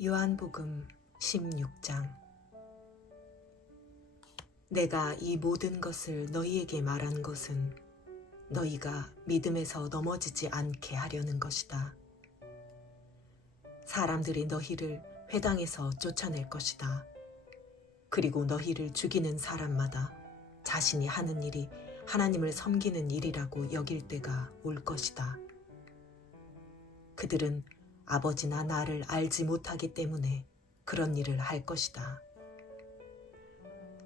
요한복음 16장. 내가 이 모든 것을 너희에게 말한 것은 너희가 믿음에서 넘어지지 않게 하려는 것이다. 사람들이 너희를 회당에서 쫓아낼 것이다. 그리고 너희를 죽이는 사람마다 자신이 하는 일이 하나님을 섬기는 일이라고 여길 때가 올 것이다. 그들은 아버지나 나를 알지 못하기 때문에 그런 일을 할 것이다.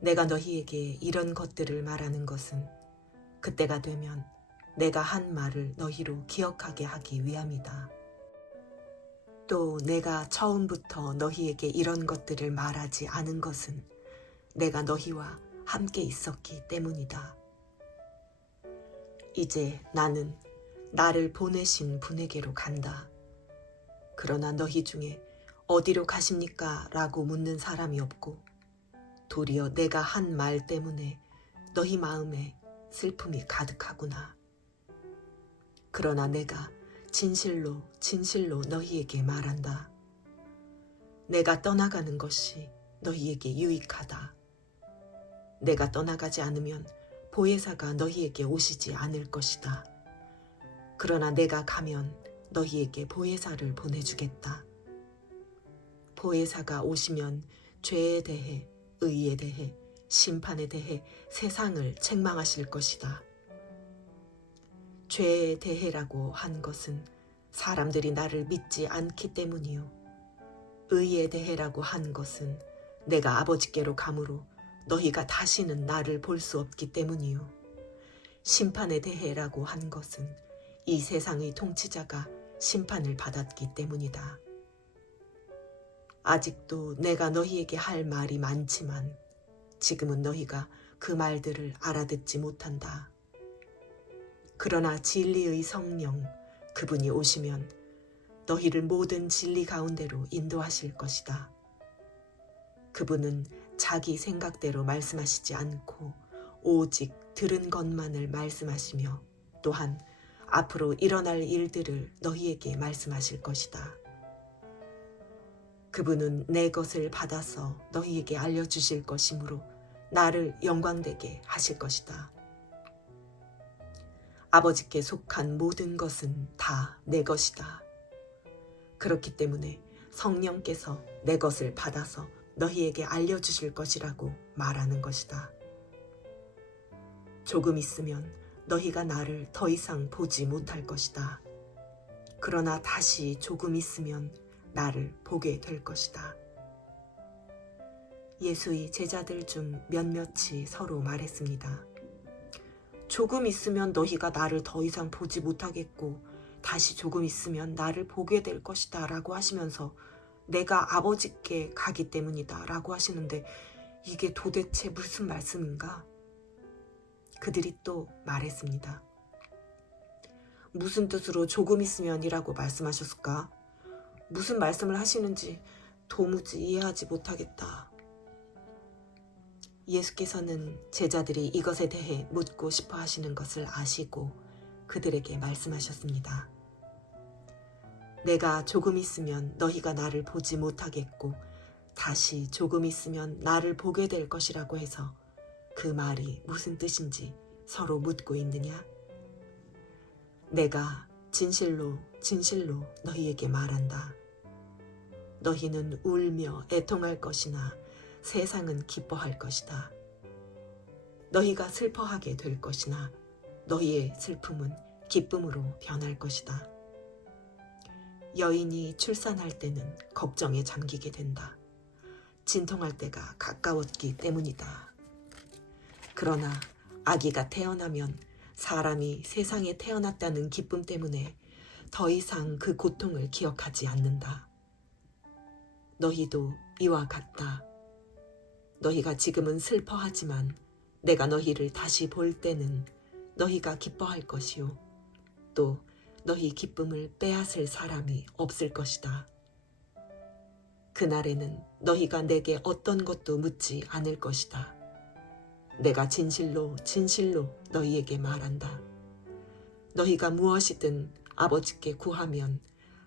내가 너희에게 이런 것들을 말하는 것은 그때가 되면 내가 한 말을 너희로 기억하게 하기 위함이다. 또 내가 처음부터 너희에게 이런 것들을 말하지 않은 것은 내가 너희와 함께 있었기 때문이다. 이제 나는 나를 보내신 분에게로 간다. 그러나 너희 중에 어디로 가십니까? 라고 묻는 사람이 없고 도리어 내가 한 말 때문에 너희 마음에 슬픔이 가득하구나. 그러나 내가 진실로 진실로 너희에게 말한다. 내가 떠나가는 것이 너희에게 유익하다. 내가 떠나가지 않으면 보혜사가 너희에게 오시지 않을 것이다. 그러나 내가 가면 너희에게 보혜사를 보내주겠다. 보혜사가 오시면 죄에 대해, 의에 대해, 심판에 대해 세상을 책망하실 것이다. 죄에 대해라고 한 것은 사람들이 나를 믿지 않기 때문이요. 의에 대해라고 한 것은 내가 아버지께로 가므로 너희가 다시는 나를 볼 수 없기 때문이요. 심판에 대해라고 한 것은 이 세상의 통치자가 심판을 받았기 때문이다. 아직도 내가 너희에게 할 말이 많지만 지금은 너희가 그 말들을 알아듣지 못한다. 그러나 진리의 성령, 그분이 오시면 너희를 모든 진리 가운데로 인도하실 것이다. 그분은 자기 생각대로 말씀하시지 않고 오직 들은 것만을 말씀하시며 또한 앞으로 일어날 일들을 너희에게 말씀하실 것이다. 그분은 내 것을 받아서 너희에게 알려주실 것이므로 나를 영광되게 하실 것이다. 아버지께 속한 모든 것은 다 내 것이다. 그렇기 때문에 성령께서 내 것을 받아서 너희에게 알려주실 것이라고 말하는 것이다. 조금 있으면 너희가 나를 더 이상 보지 못할 것이다. 그러나 다시 조금 있으면 나를 보게 될 것이다. 예수의 제자들 중 몇몇이 서로 말했습니다. 조금 있으면 너희가 나를 더 이상 보지 못하겠고 다시 조금 있으면 나를 보게 될 것이다 라고 하시면서 내가 아버지께 가기 때문이다 라고 하시는데 이게 도대체 무슨 말씀인가? 그들이 또 말했습니다. 무슨 뜻으로 조금 있으면이라고 말씀하셨을까? 무슨 말씀을 하시는지 도무지 이해하지 못하겠다. 예수께서는 제자들이 이것에 대해 묻고 싶어 하시는 것을 아시고 그들에게 말씀하셨습니다. 내가 조금 있으면 너희가 나를 보지 못하겠고 다시 조금 있으면 나를 보게 될 것이라고 해서 그 말이 무슨 뜻인지 서로 묻고 있느냐? 내가 진실로 진실로 너희에게 말한다. 너희는 울며 애통할 것이나 세상은 기뻐할 것이다. 너희가 슬퍼하게 될 것이나 너희의 슬픔은 기쁨으로 변할 것이다. 여인이 출산할 때는 걱정에 잠기게 된다. 진통할 때가 가까웠기 때문이다. 그러나 아기가 태어나면 사람이 세상에 태어났다는 기쁨 때문에 더 이상 그 고통을 기억하지 않는다. 너희도 이와 같다. 너희가 지금은 슬퍼하지만 내가 너희를 다시 볼 때는 너희가 기뻐할 것이요. 또 너희 기쁨을 빼앗을 사람이 없을 것이다. 그날에는 너희가 내게 어떤 것도 묻지 않을 것이다. 내가 진실로 진실로 너희에게 말한다. 너희가 무엇이든 아버지께 구하면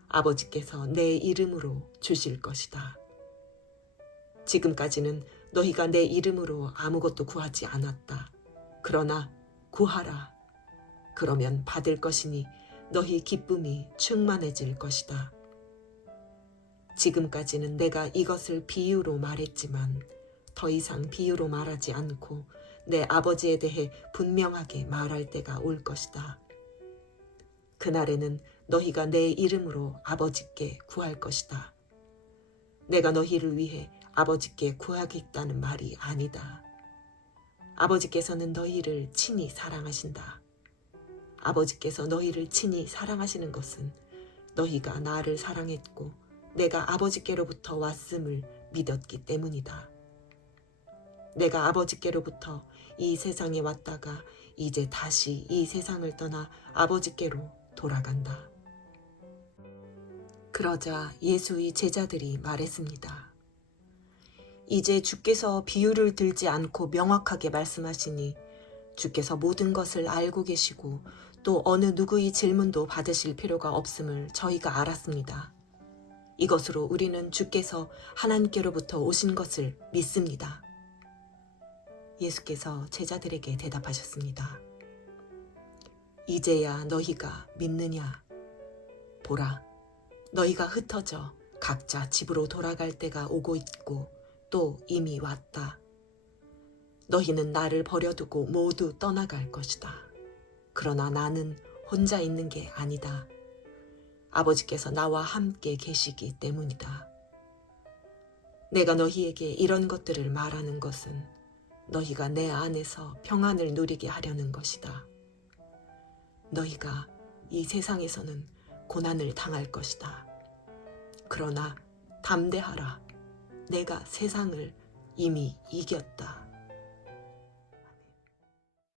아버지께서 내 이름으로 주실 것이다. 지금까지는 너희가 내 이름으로 아무것도 구하지 않았다. 그러나 구하라. 그러면 받을 것이니 너희 기쁨이 충만해질 것이다. 지금까지는 내가 이것을 비유로 말했지만 더 이상 비유로 말하지 않고 내 아버지에 대해 분명하게 말할 때가 올 것이다. 그날에는 너희가 내 이름으로 아버지께 구할 것이다. 내가 너희를 위해 아버지께 구하겠다는 말이 아니다. 아버지께서는 너희를 친히 사랑하신다. 아버지께서 너희를 친히 사랑하시는 것은 너희가 나를 사랑했고 내가 아버지께로부터 왔음을 믿었기 때문이다. 내가 아버지께로부터 이 세상에 왔다가 이제 다시 이 세상을 떠나 아버지께로 돌아간다. 그러자 예수의 제자들이 말했습니다. 이제 주께서 비유를 들지 않고 명확하게 말씀하시니 주께서 모든 것을 알고 계시고 또 어느 누구의 질문도 받으실 필요가 없음을 저희가 알았습니다. 이것으로 우리는 주께서 하나님께로부터 오신 것을 믿습니다. 예수께서 제자들에게 대답하셨습니다. 이제야 너희가 믿느냐? 보라, 너희가 흩어져 각자 집으로 돌아갈 때가 오고 있고 또 이미 왔다. 너희는 나를 버려두고 모두 떠나갈 것이다. 그러나 나는 혼자 있는 게 아니다. 아버지께서 나와 함께 계시기 때문이다. 내가 너희에게 이런 것들을 말하는 것은 너희가 내 안에서 평안을 누리게 하려는 것이다. 너희가 이 세상에서는 고난을 당할 것이다. 그러나 담대하라. 내가 세상을 이미 이겼다.